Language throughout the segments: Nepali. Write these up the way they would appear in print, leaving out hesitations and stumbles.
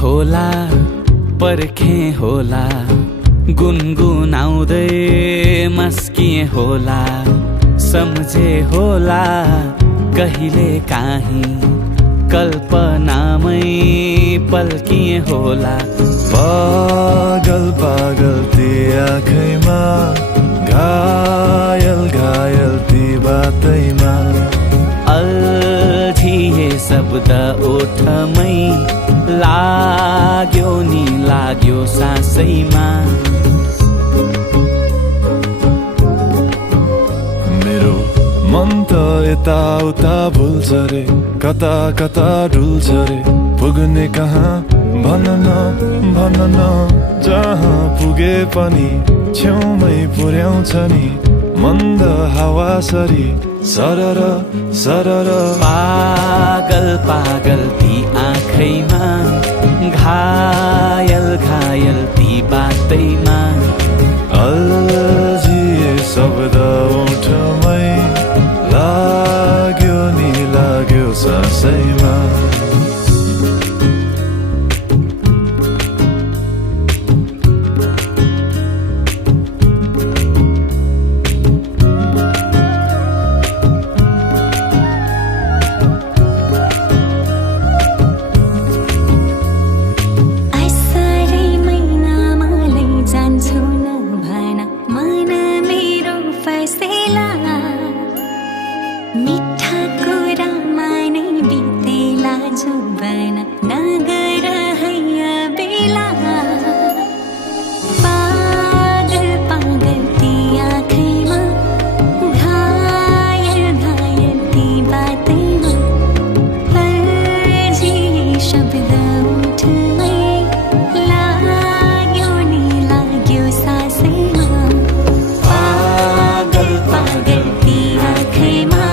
होला पर्खे होला गुनगुनाउँदै मस्किए होला सम्झे होला कहिले काहीँ कल्पनामै पल्किए होला। पागल पागल ती आँखैमा घायल घायल ती बातैमा अल्झिए शब्द ओठमै लाग्यो नि लाग्यो सासैमा। मेरो मन त यताउता भुल्छ रे कता कता डुल्छ रे पुग्ने कहाँ भन न जहाँ पुगे पनि छेउमै पुर्याउँछ नि मन्द हावा सरी सरर सरर। पागल पागल ती आँखैमा घायल घायल ती बातैमा अल्झिए शब्द ओठमै लाग्यो नि लाग्यो सासैमा। मिठा कुरामा नै बितेला जुबन नगर हैया बेला। पागल पागल ती आँखैमा घायल घायल ती बातैमा अल्झिए शब्द ओठमै लाग्यो नि लाग्यो सासैमा। पागल पागल ती आँखैमा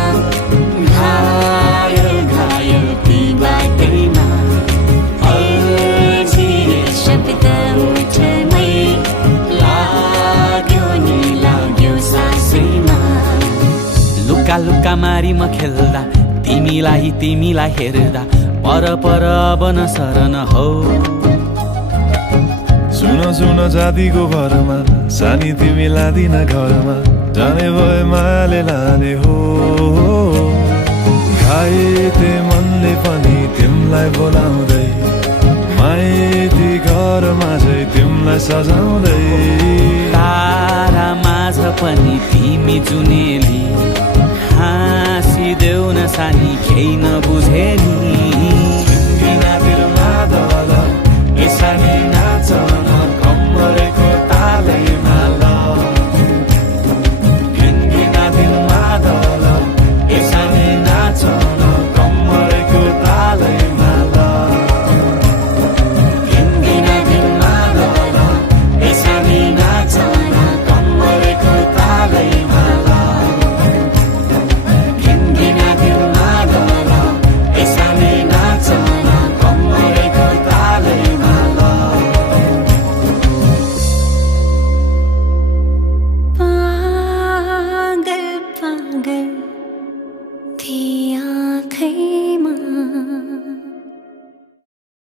लुक्का मारी म खेल्दा तिमीलाई हेर्दा पर पर बन सरन हौ। सुन जातिको भरमा सानी तिमी लादिन घरमा जाने भए मायाले लाने हो। घाइते मनले पनि तिमीलाई बोलाउँदै माइती घरमा चाहिँ तिमीलाई सजाउँदै तारा माझ पनि तिमी जुनेली हाँसिदेऊ न सानी केही नबुझे नि। मादल यसरी नाच न कम्मरेको तालैमा ल गिनगिना दिन मादल यसरी नाच न कम्मरेको तालैमा ल गिनगिना दिन मादल यसरी नाच न कम्मरेको तालैमा ल गिनगिना दिन मादल यसरी नाच न कम्मरेको तालैमा ल। पागल पागल थी